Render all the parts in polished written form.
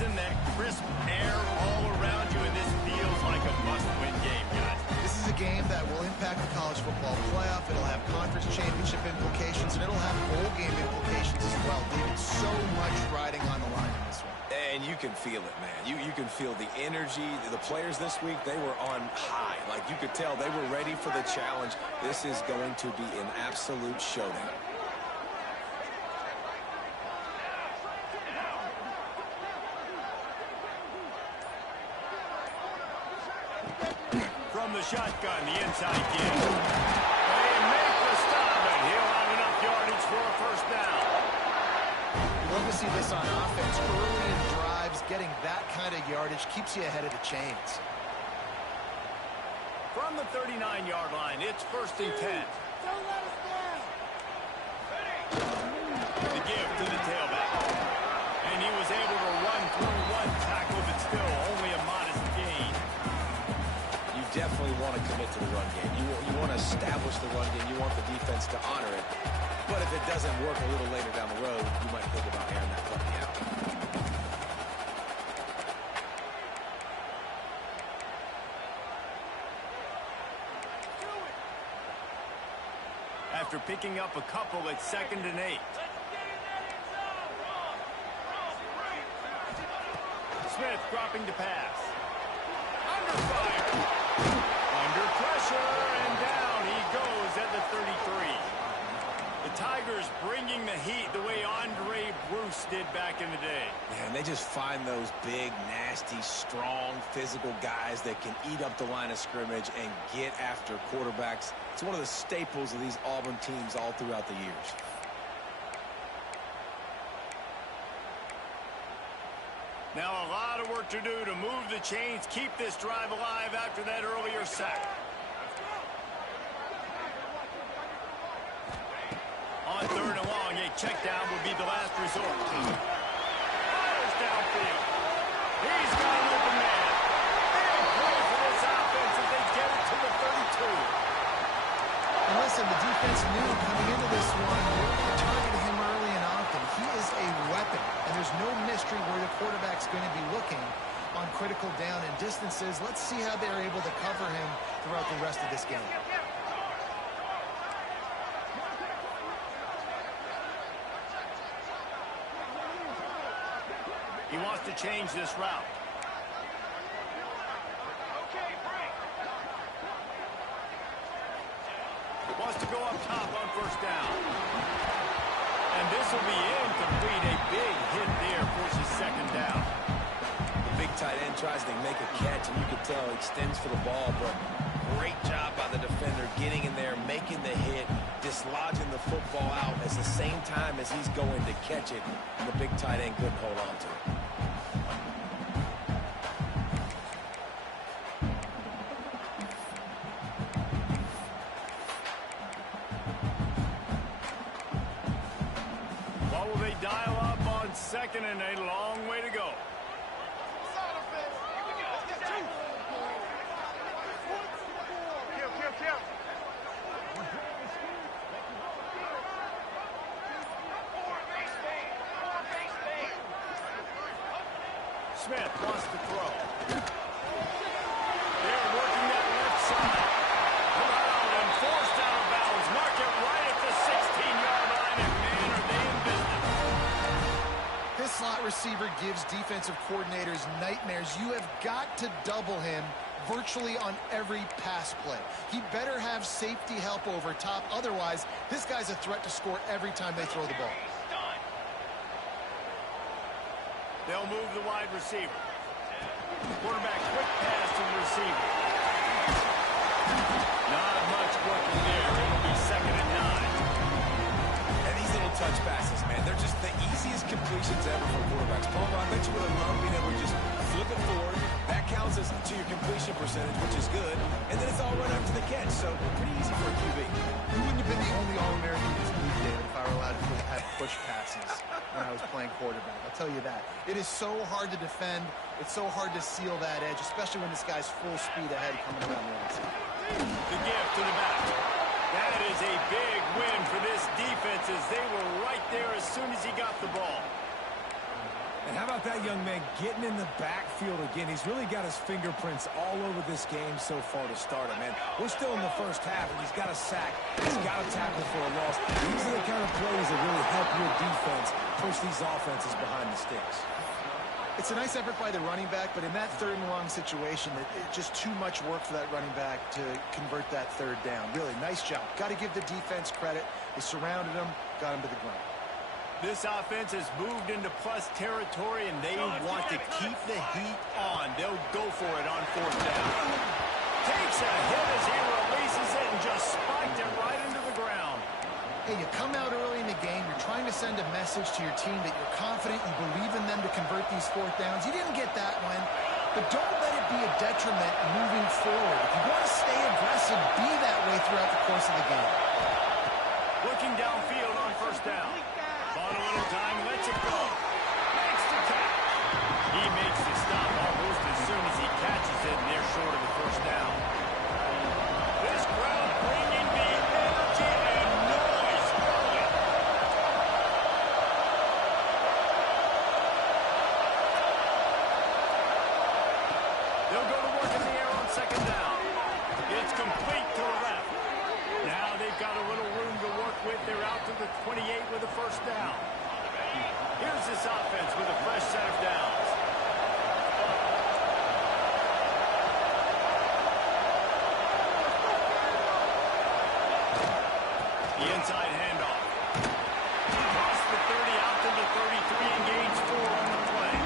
season, that crisp air all around you, and this feels like a must-win game, guys. This is a game that will impact the college football playoff. It'll have conference championship implications, and it'll have bowl game implications as well. David, so much riding on the line in this one. And you can feel it, man. You can feel the energy. The players this week, they were on high. Like, you could tell they were ready for the challenge. This is going to be an absolute showdown. From the shotgun, the inside give. They make the stop, and he'll have enough yardage for a first down. You love to see this on offense. Early in drives, getting that kind of yardage keeps you ahead of the chains. From the 39-yard line, it's 1st and 10. Don't let us down. The give to the tailback. And he was able to run through one tackle, but still only a modest gain. You definitely want to commit to the run game. You want to establish the run game. You want the defense to honor it. But if it doesn't work a little later down the road, you might think about airing that puppy out. After picking up a couple at 2nd and 8. Smith dropping to pass. Under fire. Under pressure, and down he goes at the 33. The Tigers bringing the heat the way Andre Bruce did back in the day. Man, they just find those big, nasty, strong, physical guys that can eat up the line of scrimmage and get after quarterbacks. It's one of the staples of these Auburn teams all throughout the years. Now a lot of work to do to move the chains, keep this drive alive after that earlier sack. On 3rd and long, a check down would be the last resort. Fires downfield. He's got an open man. Big play for this offense as they get it to the 32. And listen, the defense knew coming into this one, we're going to target him early and often. He is a weapon, and there's no mystery where the quarterback's going to be looking on critical down and distances. Let's see how they're able to cover him throughout the rest of this game. He wants to change this route. Wants to go up top on 1st down. And this will be incomplete. A big hit there forces 2nd down. The big tight end tries to make a catch, and you can tell he extends for the ball, but great job by the defender getting in there, making the hit, dislodging the football out at the same time as he's going to catch it, and the big tight end couldn't hold on to it. What will they dial up on 2nd and a long way to go? Smith wants to throw. They're working that left side. Allowed and forced out of bounds. Mark it right at the 16-yard line, and man, are they in business. This slot receiver gives defensive coordinators nightmares. You have got to double him virtually on every pass play. He better have safety help over top. Otherwise, this guy's a threat to score every time they throw the ball. They'll move the wide receiver. Quarterback quick pass to the receiver. Not much working there. It'll be 2nd and 9. And these little touch passes, man, they're just the easiest completions ever for quarterbacks. Palmer, I bet you would have loved being able to just flip it forward. That counts as to your completion percentage, which is good. And then it's all run up to the catch, so pretty easy for a QB. You wouldn't have been the only All-American this week, David, if I were allowed to have push passes when I was playing quarterback. I'll tell you that. It is so hard to defend. It's so hard to seal that edge, especially when this guy's full speed ahead coming around the outside. The give to the back. That is a big win for this defense as they were right there as soon as he got the ball. And how about that young man getting in the backfield again? He's really got his fingerprints all over this game so far to start it, man. We're still in the first half, and he's got a sack. He's got a tackle for a loss. These are the kind of plays that really help your defense push these offenses behind the sticks. It's a nice effort by the running back, but in that third and long situation, it's just too much work for that running back to convert that third down. Really, nice job. Got to give the defense credit. They surrounded him, got him to the ground. This offense has moved into plus territory, and they want to keep the heat on. They'll go for it on fourth down. Takes a hit as he releases it and just spiked it right into the ground. Hey, you come out early in the game, you're trying to send a message to your team that you're confident, you believe in them to convert these fourth downs. You didn't get that one, but don't let it be a detriment moving forward. If you want to stay aggressive, be that way throughout the course of the game. Looking downfield on first down. On a little time, lets it go. Makes the catch. He makes the stop almost as soon as he catches it, and they're short of the first down. This crowd bringing the energy and noise early. They'll go to work in the air on second down. It's complete to the left. Now they've got a little room to work with. They're out to the 28 with a first down. Here's this offense with a fresh set of downs. The inside handoff. Across the 30, out to the 33, and gains 4 on the play.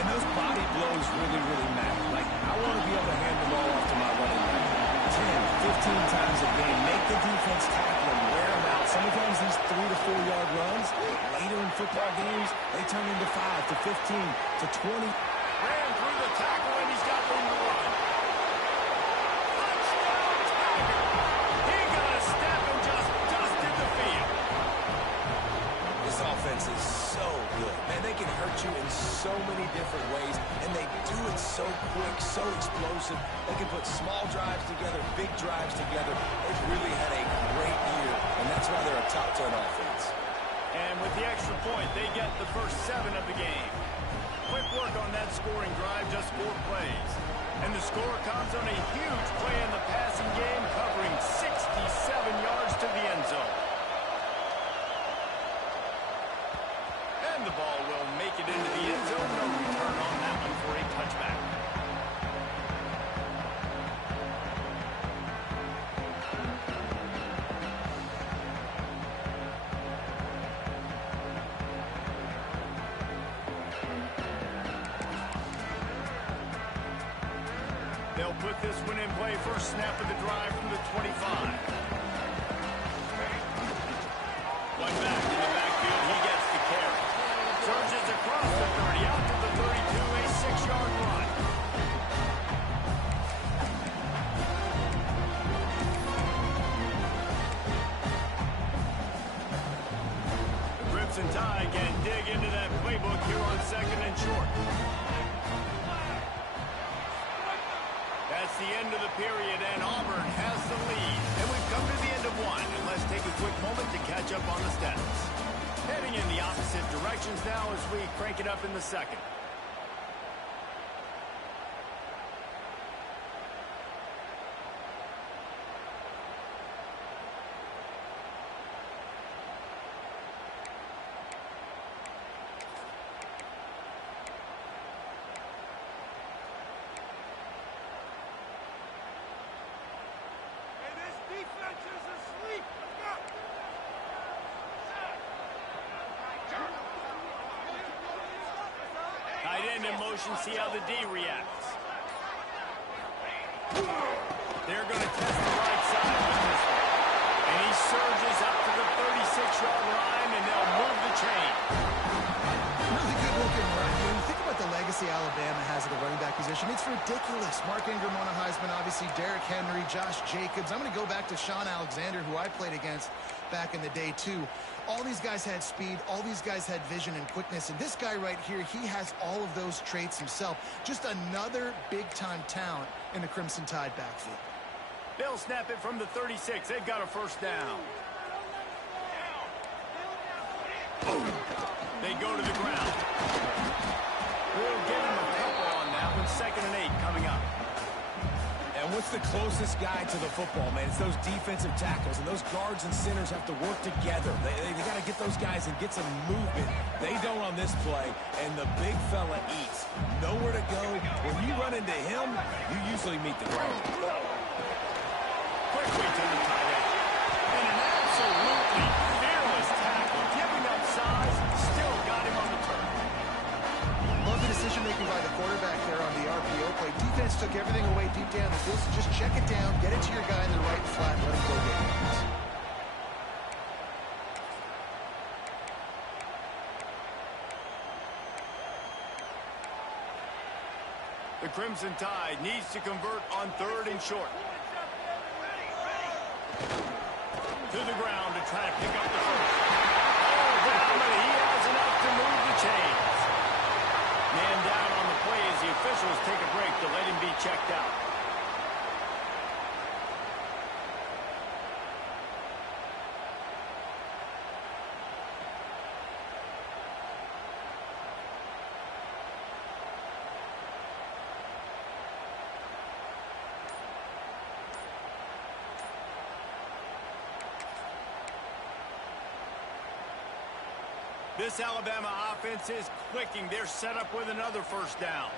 And those body blows really matter. Like, I want to be able to hand the ball off to my running back 10, 15 times a game. Make the defense tackle and wear them out. Sometimes these 3 to 4 yard runs, later in football games, they turn into 5 to 15 to 20. Ran through the tackle, and he's got room to run. Touchdown, Tiger! He got a step and just dusted the field. This offense is so good. Man, they can hurt you in so many different ways, and they do it so quick, so explosive. They can put small drives together, big drives together. They've really had a great year, and that's why they're a top 10 offense. And with the extra point, they get the first 7 of the game. Quick work on that scoring drive, just 4 plays. And the score comes on a huge play in the passing game, covering 67 yards to the end zone. And the ball will make it into the end zone. No return on that one for a touchback. They'll put this one in play. First snap of the drive from the 25. One back in the backfield. He gets the carry. Surges across the 30, out to the 32, a 6-yard run. The Crimson Tide can dig into that playbook here on second and short. That's the end of the period, and Auburn has the lead. And we've come to the end of one, and let's take a quick moment to catch up on the stats. Heading in the opposite directions now as we crank it up in the second. Tight end in motion, see how the D reacts. They're going to test the right side with this one. And he surges up to the 36-yard line, and they'll move the chain. Really good looking run here. You think about the legacy Alabama has at the running back position. It's ridiculous. Mark Ingram won a Heisman, obviously Derrick Henry, Josh Jacobs. I'm going to go back to Sean Alexander, who I played against back in the day, too. All these guys had speed. All these guys had vision and quickness. And this guy right here, he has all of those traits himself. Just another big-time talent in the Crimson Tide backfield. They'll snap it from the 36. They've got a first down. They go to the ground. We'll give him a couple on that one. 2nd and 8 coming up. And what's the closest guy to the football, man? It's those defensive tackles, and those guards and centers have to work together. They got to get those guys and get some movement. They don't on this play, and the big fella eats. Nowhere to go. When you run into him, you usually meet the ground. Quickly to the tight end. And an absolutely fearless tackle. Giving up size, still got him on the turn. Love the decision-making by the quarterback there on the RPO play. Defense took everything away deep down the field, so just check it down, get it to your guy in the right flat, let him go get it. The Crimson Tide needs to convert on 3rd and short. To the ground to try to pick up the first. Oh, but he has enough to move the chains. Man down on the play as the officials take a break to let him be checked out. This Alabama offense is clicking. They're set up with another first down.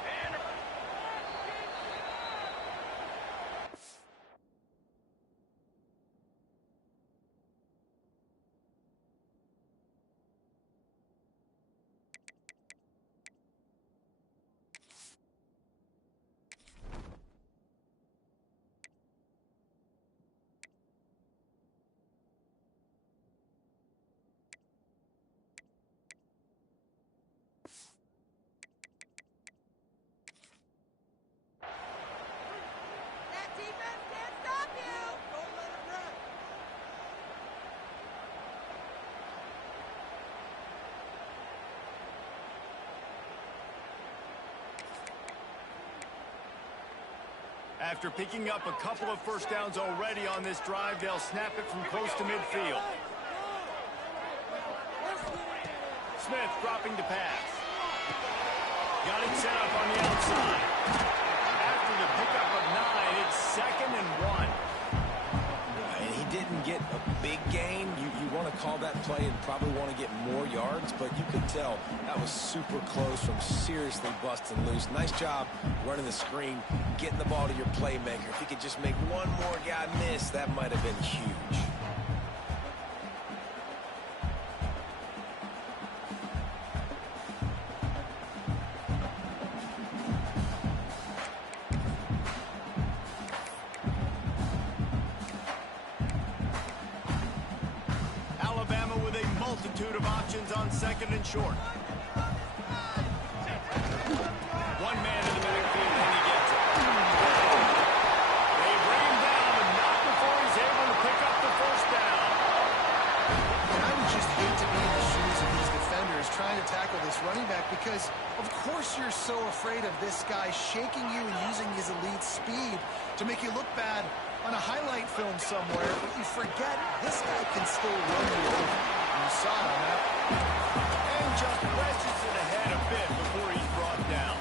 After picking up a couple of first downs already on this drive, they'll snap it from close to midfield. Smith dropping to pass. Got it set up on the outside. After the pickup of 9, it's 2nd and 1. And he didn't get a big gain. You want to call that play and probably want to get more yards, but you could tell that was super close from seriously busting loose. Nice job running the screen, getting the ball to your playmaker. If he could just make one more guy miss, that might have been huge. Multitude of options on 2nd and short. One man in the backfield and he gets it. They bring him down, but not before he's able to pick up the first down. And I would just hate to be in the shoes of these defenders trying to tackle this running back because, of course, you're so afraid of this guy shaking you and using his elite speed to make you look bad on a highlight film somewhere, but you forget this guy can still run you over. You saw it on that. And just presses it ahead a bit before he's brought down.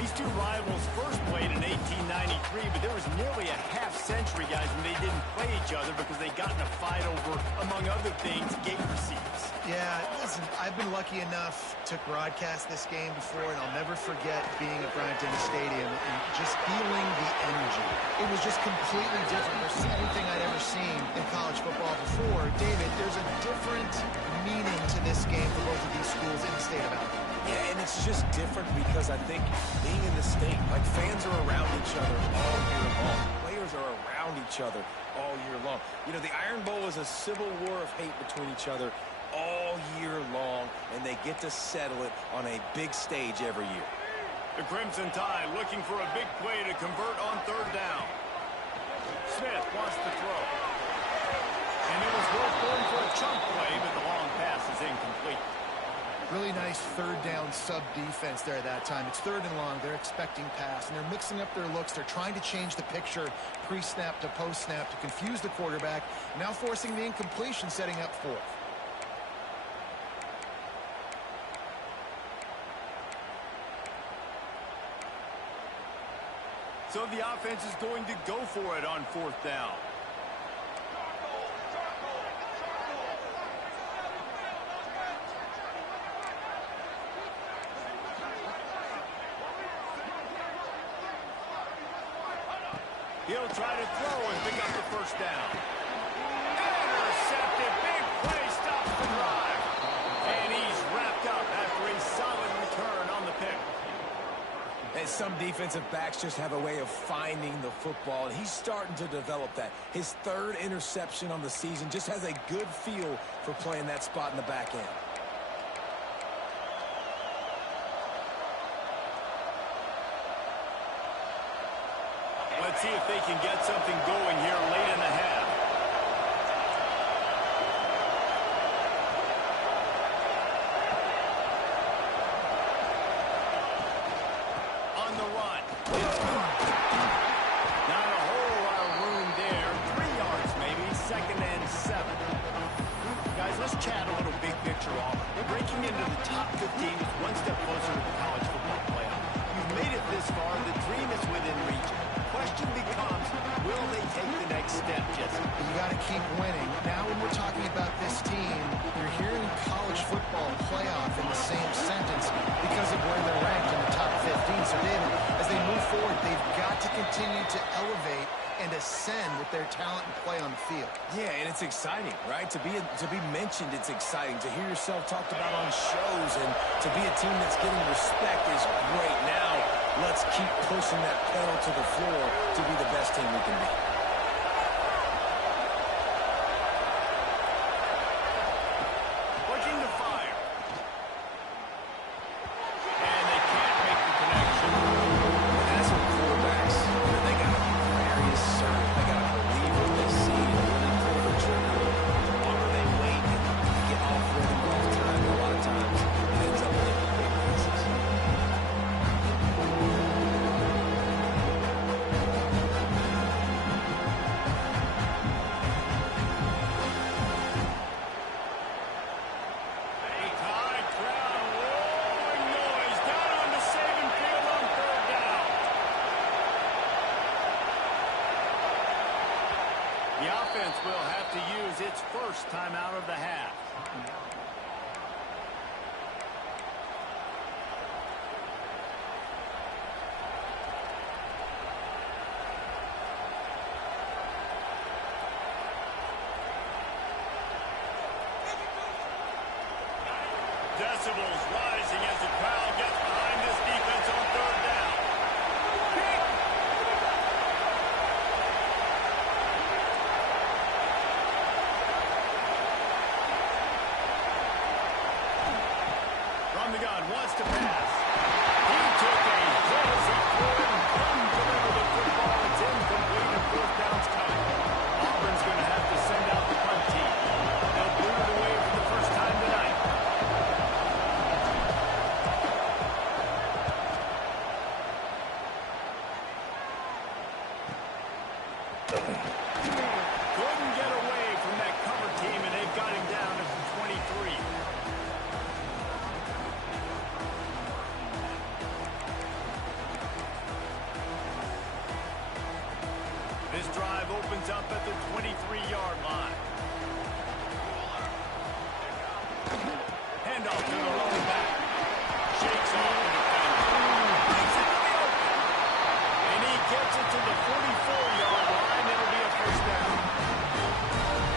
These two rivals first played in 1893, but there was nearly a half-century, guys, when they didn't play each other because they got in a fight over, among other things, gate receipts. Yeah, listen, I've been lucky enough to broadcast this game before, and I'll never forget being at Bryant-Denny Stadium and just feeling the energy. It was just completely different versus anything I'd ever seen in college football before. David, there's a different meaning to this game for both of these schools in the state of Alabama. Yeah, and it's just different because I think being in the state, like fans are around each other all year long. Players are around each other all year long. You know, the Iron Bowl is a civil war of hate between each other all year long, and they get to settle it on a big stage every year. The Crimson Tide looking for a big play to convert on 3rd down. Smith wants to throw. And it was worth going for a chunk play, but the long pass is incomplete. Really nice 3rd down sub-defense there at that time. It's 3rd and long. They're expecting pass, and they're mixing up their looks. They're trying to change the picture pre-snap to post-snap to confuse the quarterback, now forcing the incompletion, setting up 4th. So the offense is going to go for it on 4th down. He'll try to throw and pick up the 1st down. Intercepted. Big play stops the drive. And he's wrapped up after a solid return on the pick. And some defensive backs just have a way of finding the football, and he's starting to develop that. His 3rd interception on the season, just has a good feel for playing that spot in the back end. Let's see if they can get something going here late in the half. On the run. It's good. Not a whole lot of room there. 3 yards maybe. 2nd and 7. Guys, let's chat a little big picture off. Breaking into the top 15 is one step closer to the college football playoff. You've made it this far. The dream is within reach. Question becomes, will they take the next step, Jesse? You got to keep winning. Now when we're talking about this team, you're hearing college football playoff in the same sentence because of where they're ranked in the top 15. So, David, as they move forward, they've got to continue to elevate and ascend with their talent and play on the field. Yeah, and it's exciting, right? To be mentioned, it's exciting. To hear yourself talked about on shows and to be a team that's getting respect is great. Now, let's keep pushing that pedal to the floor to be the best team we can be. Looking to fire. And they can't make the connection. And as for quarterbacks, they got to be very assertive. They got to believe what they see and really pull the trigger. The longer they wait to get off rhythm off time, a lot of times it ends up with big misses. High crowd, roaring noise down on the Saban field on 3rd down. The offense will have to use its 1st timeout of the half. Decibels rising as the crowd gets behind this defense on 3rd down. From the gun, wants to pass. He took a hit as he threw it and couldn't deliver the football. It's incomplete and 4th down's coming. Auburn's going to have to send out the punt team. They'll boot it away for the first time tonight. Couldn't get away from that cover team, and they've got him down at the 23. This drive opens up at the 23-yard line. Handoff to the running back. Shakes off the defender. He's out in the open. And he gets it to the 44-yard line. It'll be a 1st down.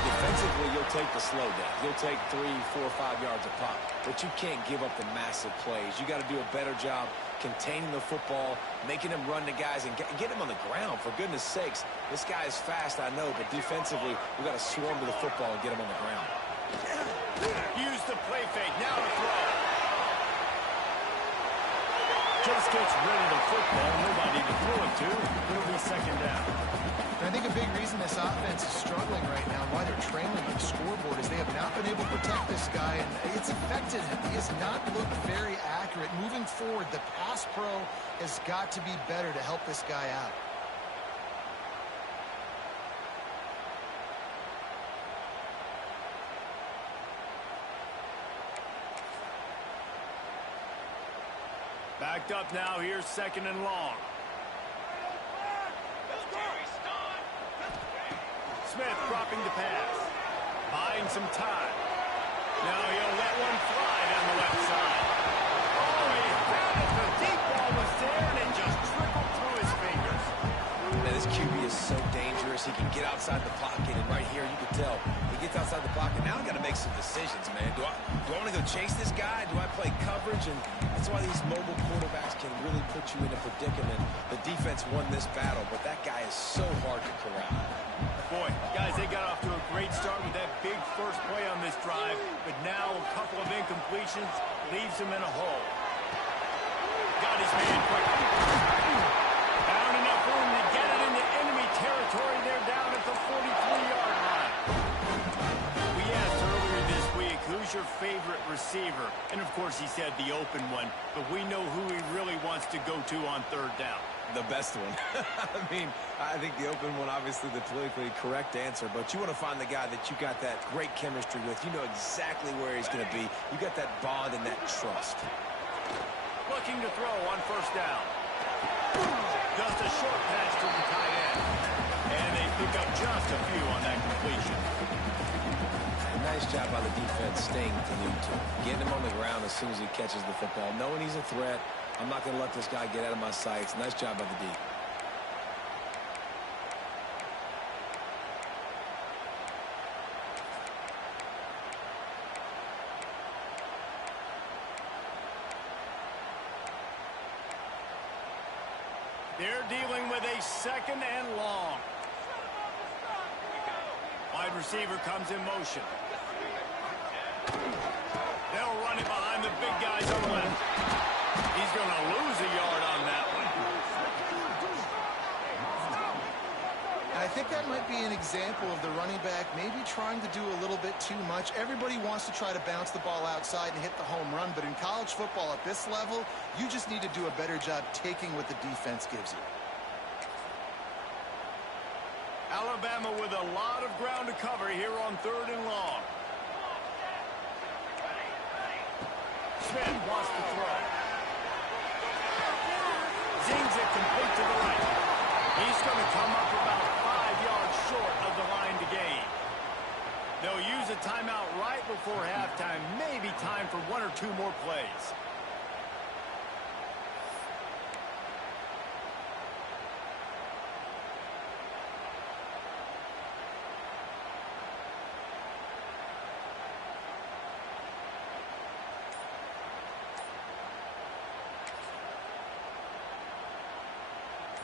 Defensively, you'll take the slow down. You'll take 3, 4, 5 yards a pop, but you can't give up the massive plays. You got to do a better job containing the football, making him run to guys, and get him on the ground. For goodness sakes, this guy is fast, I know, but defensively, we got to swarm to the football and get him on the ground. Use the play fake. Now to throw. Just gets rid of the football. Nobody to throw it to. It'll be 2nd down. And I think a big reason this offense is struggling right now, why they're trailing on the scoreboard, is they have not been able to protect this guy, and it's affected him. He has not looked very accurate. Moving forward, the pass pro has got to be better to help this guy out. Backed up now. Here's 2nd and long. Smith dropping the pass. Buying some time. Now he'll let one fly down the left side. Oh, he found it. The deep ball was there, and it just trickled through his fingers. Man, this QB is so dangerous. He can get outside the pocket, and right here you can tell he gets outside the pocket. Now I got to make some decisions, man. Do I want to go chase this guy? Do I play coverage? And that's why these mobile quarterbacks can really put you in a predicament. The defense won this battle, but that guy is so hard to corral. Boy, guys, they got off to a great start with that big first play on this drive, but now a couple of incompletions leaves him in a hole. Got his man quickly. Found enough room to get it into enemy territory. They're down at the 43-yard line. We asked earlier this week, who's your favorite receiver? And, of course, he said the open one, but we know who he really wants to go to on third down. The best one. I mean, I think the open one, obviously the politically correct answer, but you want to find the guy that you got that great chemistry with. You know exactly where he's going to be. You got that bond and that trust. Looking to throw on first down. Just a short pass to the tight end. And they pick up just a few on that completion. A nice job by the defense staying glued to him. Getting him on the ground as soon as he catches the football. Knowing he's a threat. I'm not going to let this guy get out of my sights. Nice job by the D. They're dealing with a second and long. Wide receiver comes in motion. They'll run it behind the big guys on the left. He's going to lose a yard on that one. I think that might be an example of the running back maybe trying to do a little bit too much. Everybody wants to try to bounce the ball outside and hit the home run, but in college football at this level, you just need to do a better job taking what the defense gives you. Alabama with a lot of ground to cover here on third and long. Smith wants to throw. Zings it complete to the right. He's going to come up about 5 yards short of the line to gain. They'll use a timeout right before halftime. Maybe time for one or two more plays.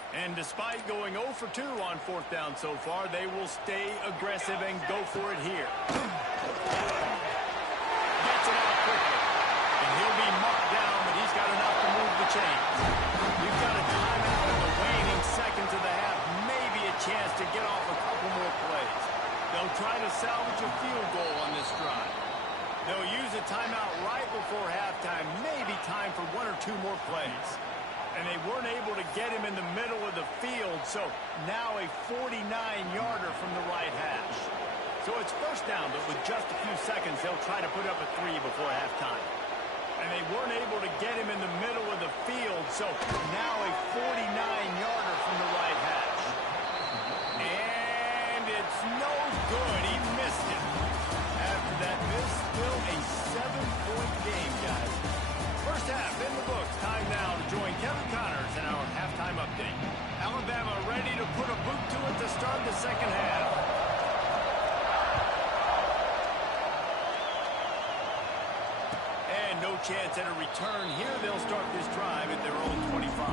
And despite going 0 for 2 on fourth down so far, they will stay aggressive and go for it here. Gets it out quickly. And he'll be marked down, but he's got enough to move the chains. We've got a timeout in the waning seconds of the half. Maybe a chance to get off a couple more plays. They'll try to salvage a field goal on this drive. They'll use a timeout right before halftime. Maybe time for one or two more plays. And they weren't able to get him in the middle of the field, so now a 49-yarder from the right hash. So it's first down, but with just a few seconds, they'll try to put up a 3 before halftime. And they weren't able to get him in the middle of the field, so now a 49-yarder from the right hash. And it's no good. He missed it. After that miss, still a 7-point game, guys. First half in the books. Time now to join Kevin Connors in our halftime update. Alabama ready to put a boot to it to start the second half. And no chance at a return here. They'll start this drive at their own 25.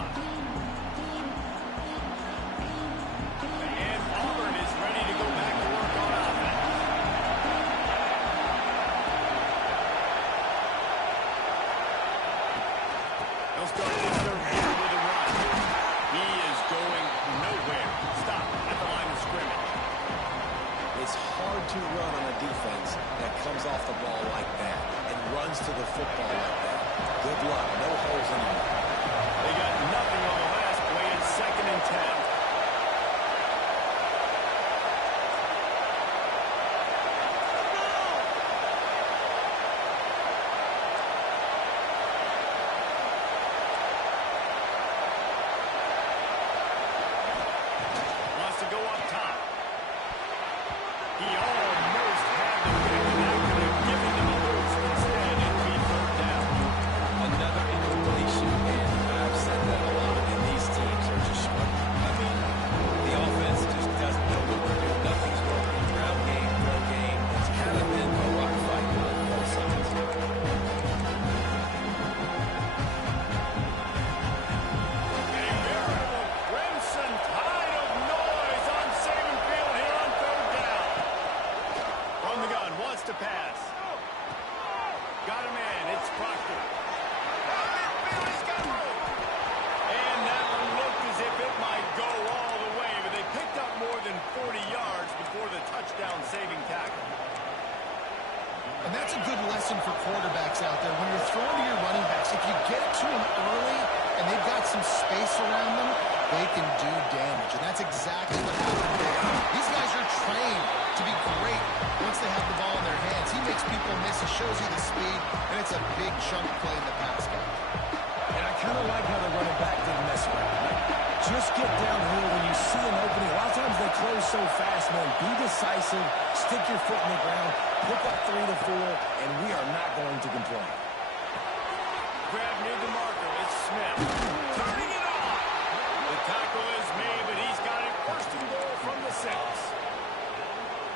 And Auburn is ready to go back to work on offense. They'll start this third quarter with a run. He is going nowhere. Stop at the line of scrimmage. It's hard to run on a defense that comes off the ball like that and runs to the football like that. Good luck. No holes anymore. They got nothing on the last play. It's 2nd and 10. Proctor. He's got room. And that one looked as if it might go all the way, but they picked up more than 40 yards before the touchdown-saving tackle. And that's a good lesson for quarterbacks out there. When you're throwing to your running backs, if you get it to them early and they've got some space around them, they can do damage. And that's exactly what happened there. These guys are trained to be great once they have the ball in their hands. He makes people miss. He shows you the speed, and it's a big chunk play in the pass game. And I kind of like how the running back didn't mess around. Like, just get downhill when you see an opening. A lot of times they close so fast, man. Be decisive, stick your foot in the ground, pick up 3 to 4, and we are not going to complain. Grab near the marker. It's Smith. Turning it on. The tackle is made, but he's got it first and goal from the 6.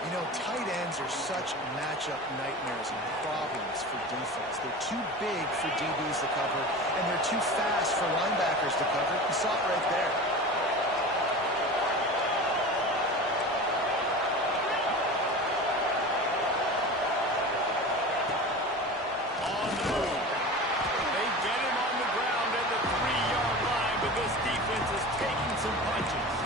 You know, tight ends are such matchup nightmares and problems for defense. They're too big for DBs to cover, and they're too fast for linebackers to cover. You saw it right there. On the move. They get him on the ground at the 3-yard line, but this defense is taking some punches.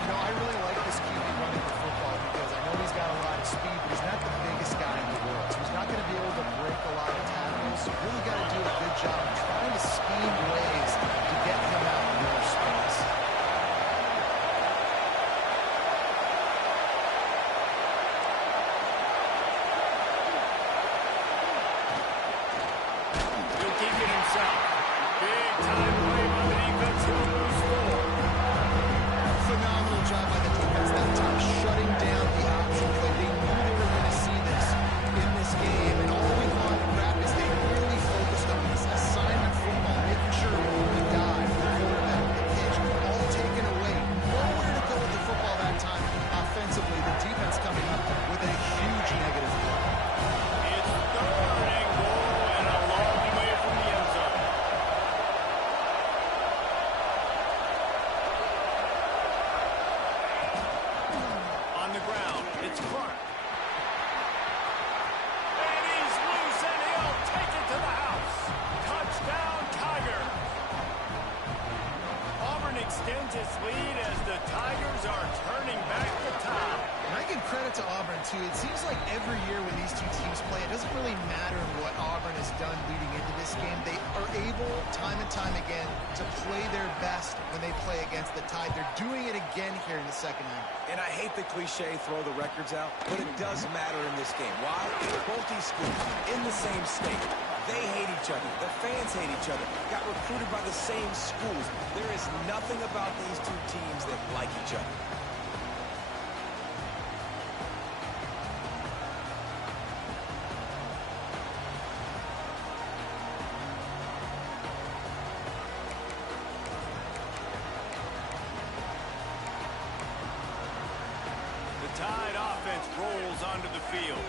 You know, I really like this QB running the football because I know he's got a lot of speed, but he's not the biggest guy in the world. So he's not going to be able to break a lot of tackles. So you really got to do a good job of trying to scheme ways to get him out in more space. He'll keep it himself. Big time play by the defense. He'll lose 4. Phenomenal job by the defense that time, shutting down the option play. They knew they were going to see this in this game, and all week long in practice, they really focused on this assignment football, making sure the dive, the quarterback, the pitch, all taken away. Nowhere to go with the football that time offensively. The defense coming up with a huge negative play. It's 3rd and goal and a long way from the end zone. On the ground, it's Clark. And he's loose, and he'll take it to the house. Touchdown, Tiger. Auburn extends its lead as the Tigers are turning back the tide. And I give credit to Auburn, too. It seems like every year when these two teams play, it doesn't really matter what Auburn has done leading into this game. They are able, time and time again, to play their best when they play against the Tide. They're doing it again here in the second half. And I hate the cliche, throw the records out, but it does matter in this game. Why? Both these schools in the same state. They hate each other. The fans hate each other. Got recruited by the same schools. There is nothing about these two teams that like each other. The Tide offense rolls onto the field.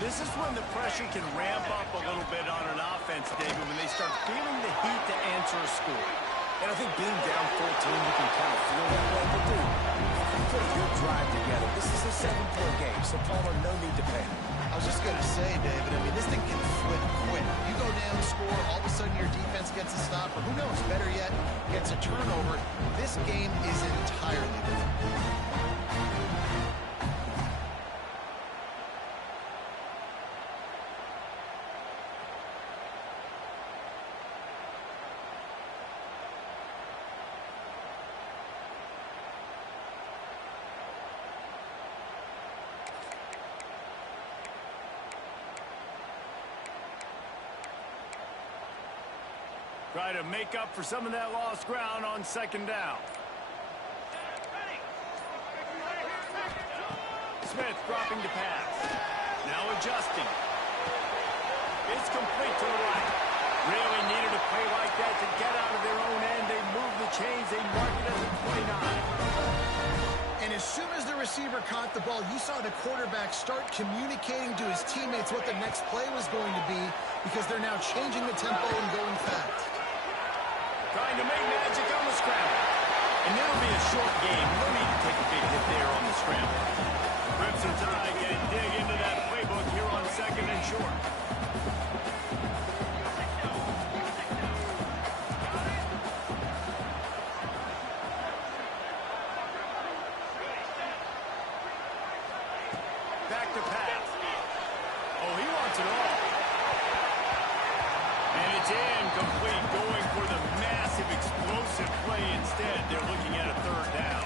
This is when the pressure can ramp up a little bit on an offense, David, when they start feeling the heat to answer a score. And I think being down 14, you can kind of feel that way. But dude, you put a good drive together. This is a 7-point game, so Palmer, no need to panic. I was just going to say, David, I mean, this thing can flip quick. You go down, score, all of a sudden your defense gets a stop, or who knows, better yet, gets a turnover. This game is entirely different. Try to make up for some of that lost ground on 2nd down. Smith dropping to pass. Now adjusting. It's complete to the right. Really needed a play like that to get out of their own end. They move the chains. They mark it as a 29. And as soon as the receiver caught the ball, you saw the quarterback start communicating to his teammates what the next play was going to be, because they're now changing the tempo and going fast. Trying to make magic on the scramble. And it'll be a short game. No need to take a big hit there on the scramble. Crimson Tide can dig into that playbook here on 2nd and short. incomplete, going for the massive explosive play instead. They're looking at a third down.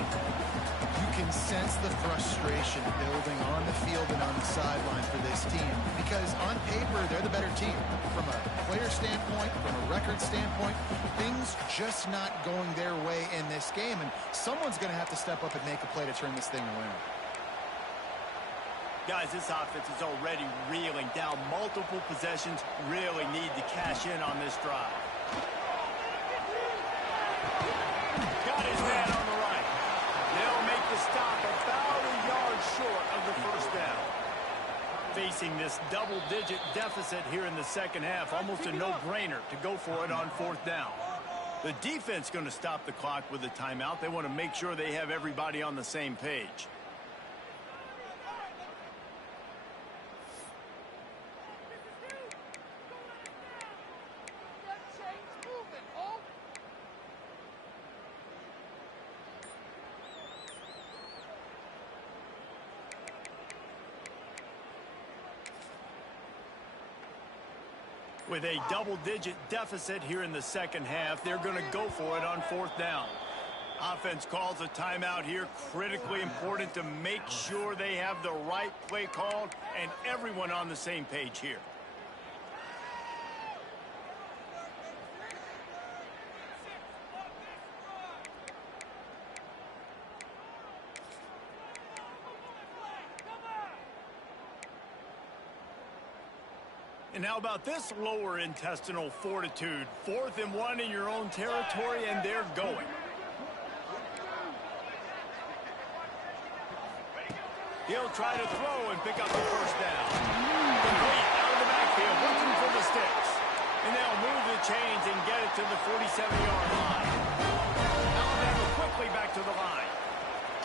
You can sense the frustration building on the field and on the sideline for this team because on paper, they're the better team. From a player standpoint, from a record standpoint, things just not going their way in this game, and someone's going to have to step up and make a play to turn this thing around. Guys, this offense is already reeling down multiple possessions. Really need to cash in on this drive. Got his man on the right. They'll make the stop about a yard short of the first down. Facing this double-digit deficit here in the second half, almost a no-brainer to go for it on fourth down. The defense going to stop the clock with a timeout. They want to make sure they have everybody on the same page. With a double-digit deficit here in the second half, they're going to go for it on fourth down. Offense calls a timeout here. Critically important to make sure they have the right play called and everyone on the same page here. And how about this lower intestinal fortitude? 4th and 1 in your own territory, and they're going. He'll try to throw and pick up the first down. Complete out of the backfield, looking for the sticks. And they'll move the chains and get it to the 47-yard line. Alabama quickly back to the line.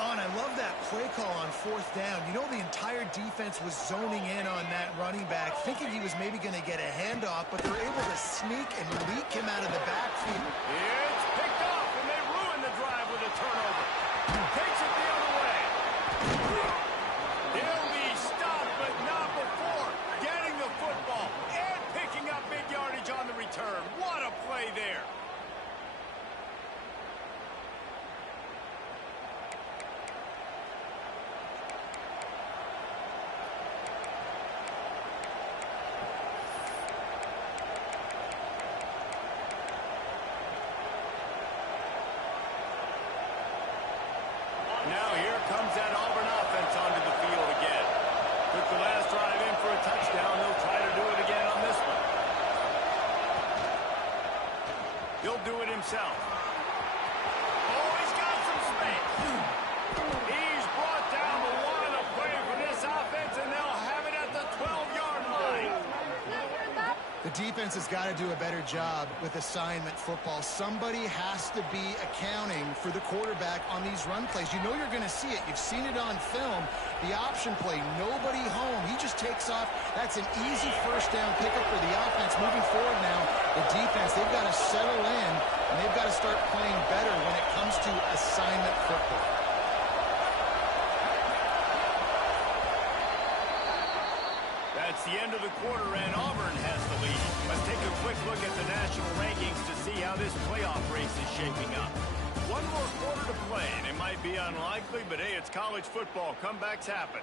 Oh, and I love that play call on fourth down. You know, the entire defense was zoning in on that running back, thinking he was maybe going to get a handoff, but they're able to sneak and leak him out of the backfield. It's picked off, and they ruin the drive with a turnover. Takes it the other way. He'll be stopped, but not before getting the football and picking up big yardage on the return. What a play there. Now here comes that Auburn offense onto the field again. Took the last drive in for a touchdown. They'll try to do it again on this one. He'll do it himself. Oh, he's got some space. He's brought down the one of play for this offense, and they'll have it at the 12-yard line. The defense has got to do a better job with assignment football. Somebody has to be accounting for the quarterback on these run plays. You know you're going to see it. You've seen it on film. The option play, nobody home. He just takes off. That's an easy first down pickup for the offense. Moving forward now, the defense, they've got to settle in, and they've got to start playing better when it comes to assignment football. That's the end of the quarter, and Auburn has the lead. Let's take a quick look at the national rankings to see how this playoff race is shaping up. One more quarter to play, and it might be unlikely, but hey, it's college football. Comebacks happen.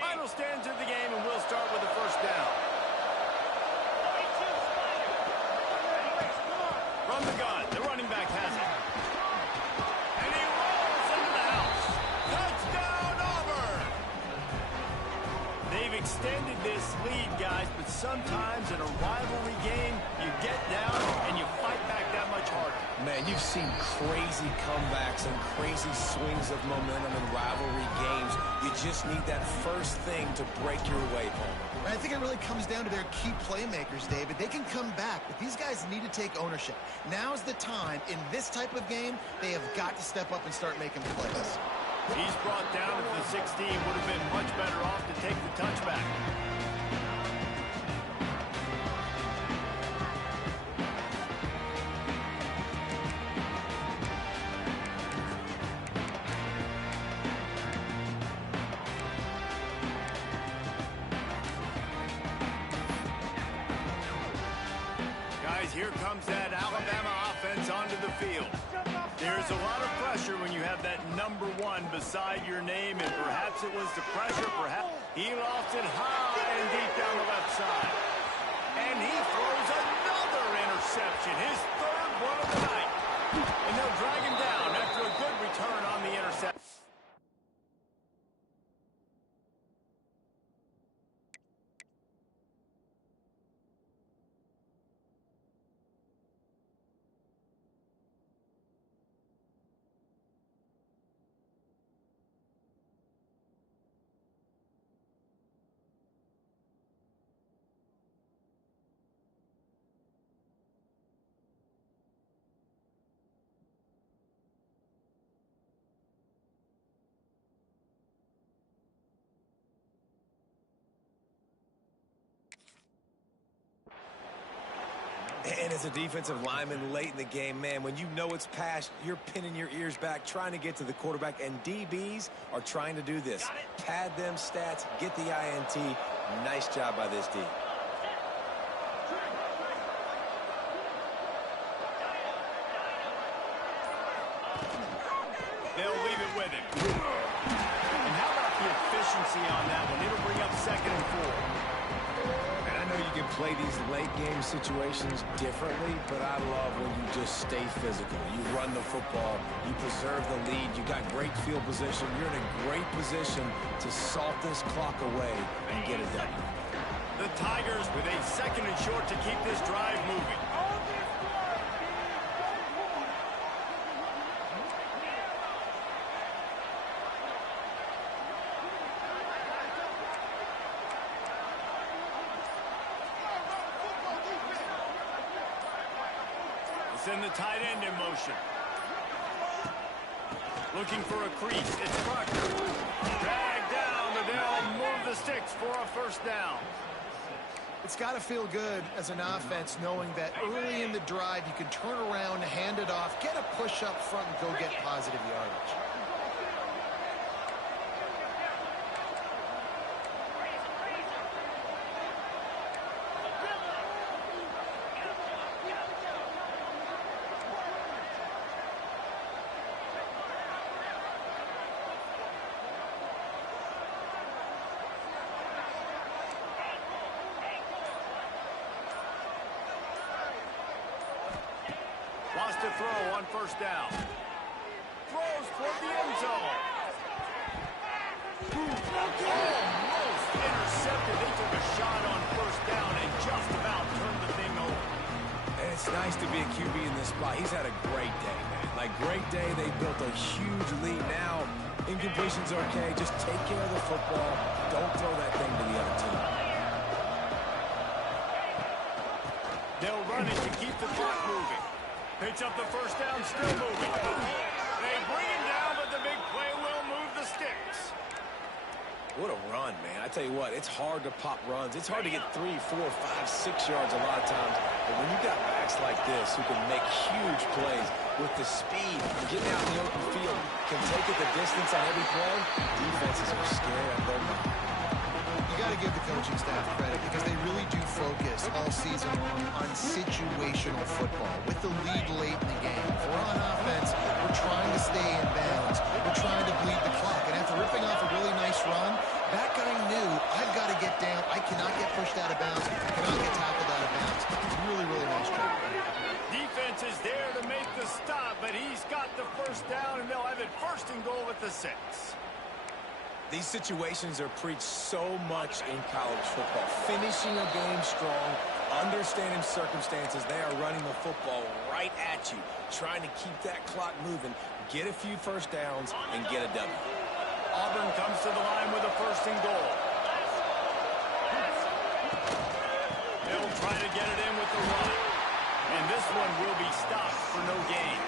Final stands of the game, and we'll start with the first down. From the gun, the running back has it. And he rolls into the house. Touchdown, Auburn! They've extended this lead, guys, but sometimes in a rivalry game, you get down and you fight back that much harder. Man, you've seen crazy comebacks and crazy swings of momentum in rivalry games. You just need that first thing to break your way, Paul. I think it really comes down to their key playmakers, David. They can come back, but these guys need to take ownership. Now's the time. In this type of game, they have got to step up and start making plays. He's brought down at the 16. Would have been much better off to take the touchback. here comes that Alabama offense onto the field. There's a lot of pressure when you have that number 1 beside your name, and perhaps it was the pressure, perhaps he lost it high and deep down the left side. And he throws another interception, his 3rd one of the night. And they'll drag him down after a good return on the interception. And as a defensive lineman late in the game, man, when you know it's past, you're pinning your ears back, trying to get to the quarterback, and DBs are trying to do this. Pad them stats, get the INT. Nice job by this D. They'll leave it with him. And how about the efficiency on that one? It'll bring up 2nd and 4. And I know you can play these late-game situations differently, but I love when you just stay physical. You run the football, you preserve the lead, you got great field position, you're in a great position to salt this clock away and get it done. The Tigers with a 2nd and short to keep this drive moving. Send the tight end in motion. Looking for a crease. It's Proctor. Dragged down, but they'll move the sticks for a 1st down. It's got to feel good as an offense knowing that early in the drive you can turn around, hand it off, get a push up front, and go get positive yardage. Wants to throw on 1st down. Throws toward the end zone. Almost intercepted. They took a shot on 1st down and just about turned the thing over. And it's nice to be a QB in this spot. He's had a great day, man. Like, great day. They built a huge lead. Now, incompletion's okay. Just take care of the football. Don't throw that thing to the other team. They'll run it to keep the clock moving. Picks up the 1st down, still moving. They bring him down, but the big play will move the sticks. What a run, man. I tell you what, it's hard to pop runs. It's hard to get 3, 4, 5, 6 yards a lot of times. But when you got backs like this who can make huge plays with the speed, getting out in the open field, can take it the distance on every play, defenses are scared of their mind. You got to give the coaching staff credit because they really do focus all season long on situational football with the lead late in the game. If we're on offense, we're trying to stay in bounds. We're trying to bleed the clock. And after ripping off a really nice run, that guy knew, I've got to get down. I cannot get pushed out of bounds. I cannot get tackled out of bounds. Really, really nice job. Defense is there to make the stop, but he's got the 1st down, and they'll have it 1st and goal at the 6. These situations are preached so much in college football. Finishing a game strong, understanding circumstances. They are running the football right at you, trying to keep that clock moving, get a few 1st downs, and get a W. Auburn comes to the line with a 1st and goal. They'll try to get it in with the run. And this one will be stopped for no gain.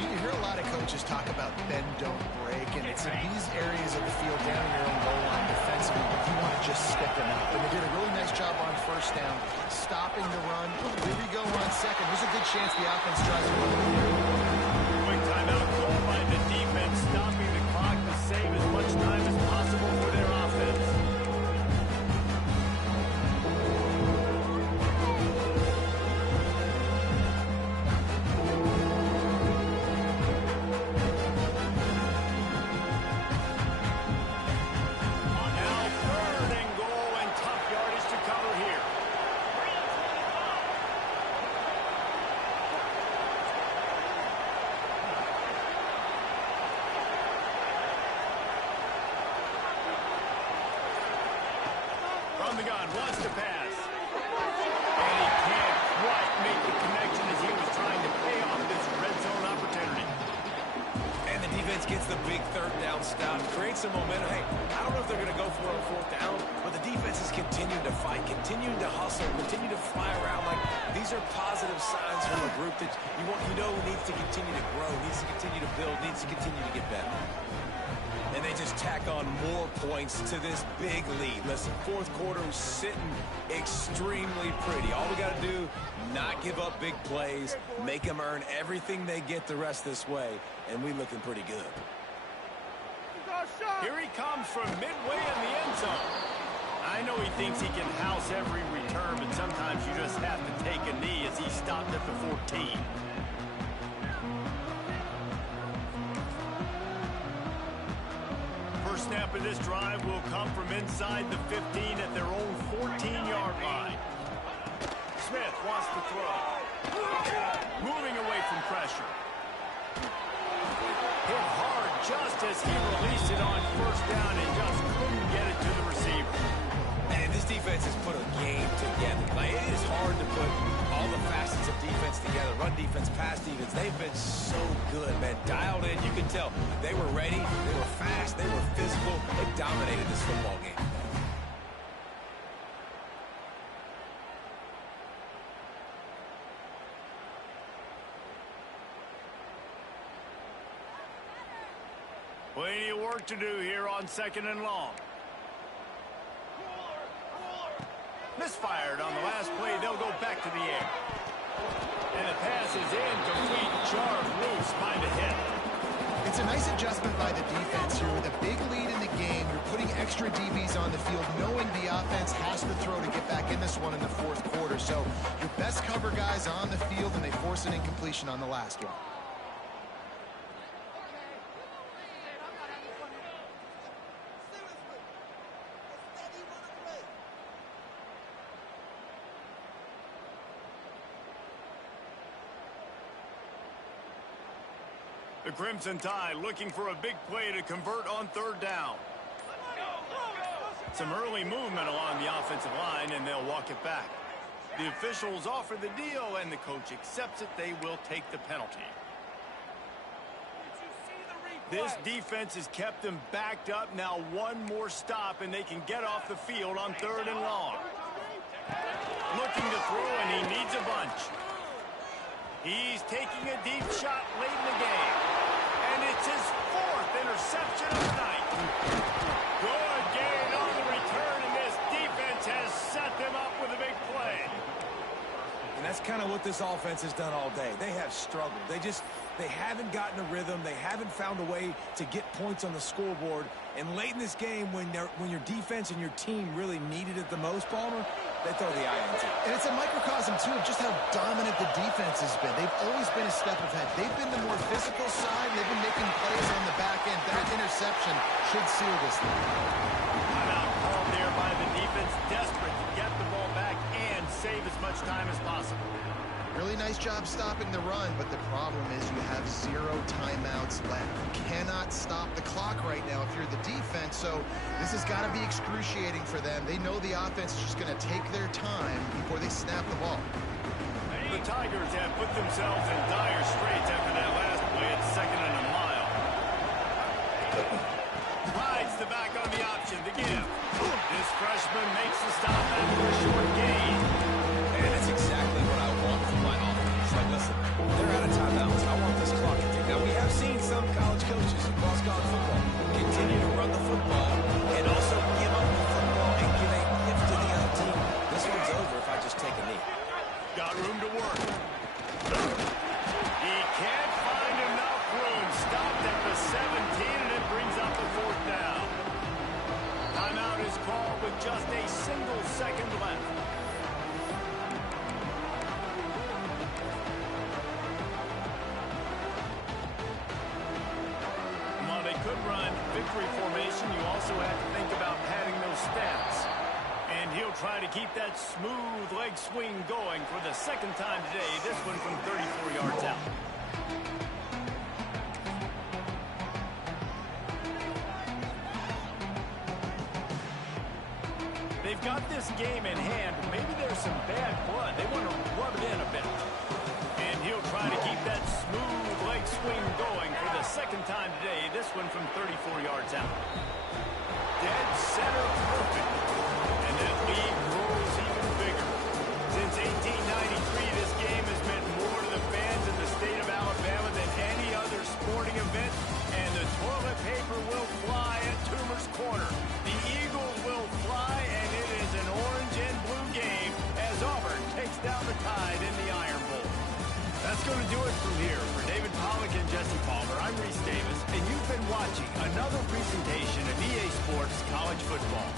You hear a lot of coaches talk about bend, don't break, and it's in these areas of the field down in your own goal line defensively where you want to just stick them up. And they did a really nice job on 1st down, stopping the run. Here we go on 2nd. There's a good chance the offense tries to run. Quick timeout called by the defense, stopping the clock to save as much time as possible for their offense. from the gun, wants to pass. And he can't quite make the connection as he was trying to pay off this red zone opportunity. And the defense gets the big third down stop, creates some momentum. Hey, I don't know if they're going to go for it on fourth down, but the defense is continuing to fight, continuing to hustle, continue to fly around. Like, these are positive signs from a group that you know needs to continue to grow, needs to continue to build, needs to continue to get better. And they just tack on more points to this big lead. Listen, fourth quarter is sitting extremely pretty. All we got to do, not give up big plays, make them earn everything they get the rest this way, and we looking pretty good. Here he comes from midway in the end zone. I know he thinks he can house every return, but sometimes you just have to take a knee as he stopped at the 14. First snap of this drive will come from inside the 15 at their own 14-yard line. Smith wants to throw. Moving away from pressure. Hit hard just as he released it on first down and just couldn't get it to the receiver. And this defense has put a game together. Like, it is hard to put all the facets of defense together. Run defense, pass defense. They've been so good, man. Dialed in. You can tell they were ready. They were fast. They were physical. They dominated this football game. Plenty of work to do here on second and long. Misfired on the last play. They'll go back to the air. And the pass is incomplete. Jarred loose by the hit. It's a nice adjustment by the defense here. With a big lead in the game, you're putting extra DBs on the field, knowing the offense has to throw to get back in this one in the fourth quarter. So your best cover guys on the field, and they force an incompletion on the last one. The Crimson Tide looking for a big play to convert on third down. Some early movement along the offensive line, and they'll walk it back. The officials offer the deal, and the coach accepts it. They will take the penalty. This defense has kept them backed up. Now one more stop, and they can get off the field on third and long. Looking to throw, and he needs a bunch. He's taking a deep shot late in the game. And it's his fourth interception of the night. Good gain on the return, and this defense has set them up with a big play. And that's kind of what this offense has done all day. They have struggled. They haven't gotten a rhythm. They haven't found a way to get points on the scoreboard. And late in this game, when your defense and your team really needed it the most, Palmer, they throw the irons in. And it's a microcosm, too, of just how dominant the defense has been. They've always been a step ahead. They've been the more physical side. They've been making plays on the back end. That interception should seal this thing. Timeout called there by the defense, desperate to get the ball back and save as much time as possible. Really nice job stopping the run, but the problem is you have 0 timeouts left. You cannot stop the clock right now if you're the defense, so this has got to be excruciating for them. They know the offense is just going to take their time before they snap the ball. The Tigers have put themselves in dire straits after that last play at second and a mile. Rides the back on the option to give. This freshman makes the stop after a short gain. And that's exactly what I want from my offense. Like, listen, they're out of timeouts. I want this clock to tick. Now, we have seen some college coaches across college football continue to run the football and also give up the football and give a gift to the other team. This one's over if I just take a knee. Got room to work. He can't find enough room. Stopped at the 17, and it brings up the fourth down. Timeout is called with just a single second left. While they could run victory formation, you also have to think about padding those stats. And he'll try to keep that smooth leg swing going for the second time today, this one from 34 yards out. They've got this game in hand, but maybe there's some bad blood. They want to rub it in a bit. And he'll try to keep that smooth leg swing going for the second time today. This one from 34 yards out. Dead center perfect. And that lead grows even bigger. Since 1893, this game has meant more to the fans in the state of Alabama than any other sporting event. And the toilet paper will fly at Toomer's Corner. The Eagles will fly, and it is an orange and blue game as Auburn takes down the Tide in the Iron Bowl. That's going to do it from here. For David Pollack and Jesse Palmer, I'm Reese Davis, and you've been watching another presentation of EA Sports College Football.